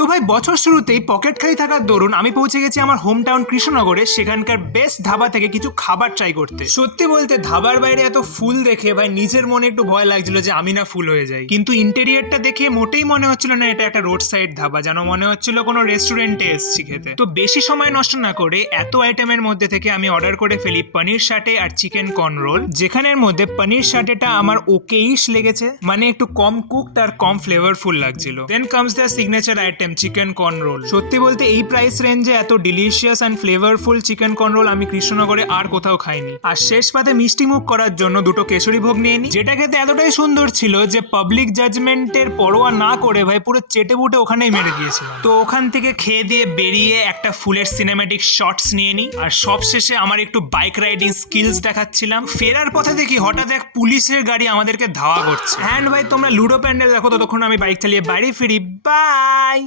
তো ভাই বছর শুরুতেই পকেট খালি থাকার দরুন আমি পৌঁছে গেছি আমার হোম টাউন কৃষ্ণনগরে, সেখানকার বেস্ট ধাবা থেকে কিছু খাবার ট্রাই করতে। সত্যি বলতে ধাবার বাইরে এত ফুল দেখে ভাই নিজের মনে একটু ভয় লাগছিল যে আমি না ফুল হয়ে যাই, কিন্তু ইন্টেরিয়রটা দেখে মোটেই মনে হচ্ছিল না এটা একটা রোড সাইড ধাবা, যেন মনে হচ্ছিল কোনো রেস্টুরেন্টে এসেছি খেতে। তো বেশি সময় নষ্ট না করে এত আইটেমের মধ্যে থেকে আমি অর্ডার করে ফেলি পনির সাটে আর চিকেন কর্ন রোল, যেখানের মধ্যে পনির সাটেটা আমার ওকেইশ লেগেছে, মানে একটু কম কুকড আর কম ফ্লেভারফুল লাগছিল। দেন comes the signature item chicken corn role. সত্যি বলতে এই প্রাইস রেঞ্জে এত delicious and flavourful chicken corn role আমি কৃষ্ণনগরে আর কোথাও খাইনি। আর শেষ পাতে মিষ্টি মুখ করার জন্য দুটো কেশরী ভোগ নিয়ে নিই, যেটা খেতে এতটাই সুন্দর ছিল যে পাবলিক জাজমেন্টের পরোয়া না করে ভাই পুরো চেটে বুটে ওখানেই মেরে দিয়েছিল। তো ওখান থেকে খেয়ে দিয়ে বেরিয়ে একটা ফুলের সিনেম্যাটিক শটস নিয়ে নিই, আর সবশেষে আমার একটু বাইক রাইডিং স্কিলস দেখাচ্ছিলাম। ফেরার পথে দেখি হঠাৎ এক পুলিশের গাড়ি আমাদেরকে ধাওয়া করছে। অ্যান্ড ভাই তোমরা লুডো প্যান্ডেল দেখো, ততক্ষণ আমি বাইক চালিয়ে বাড়ি ফিরি। বাই।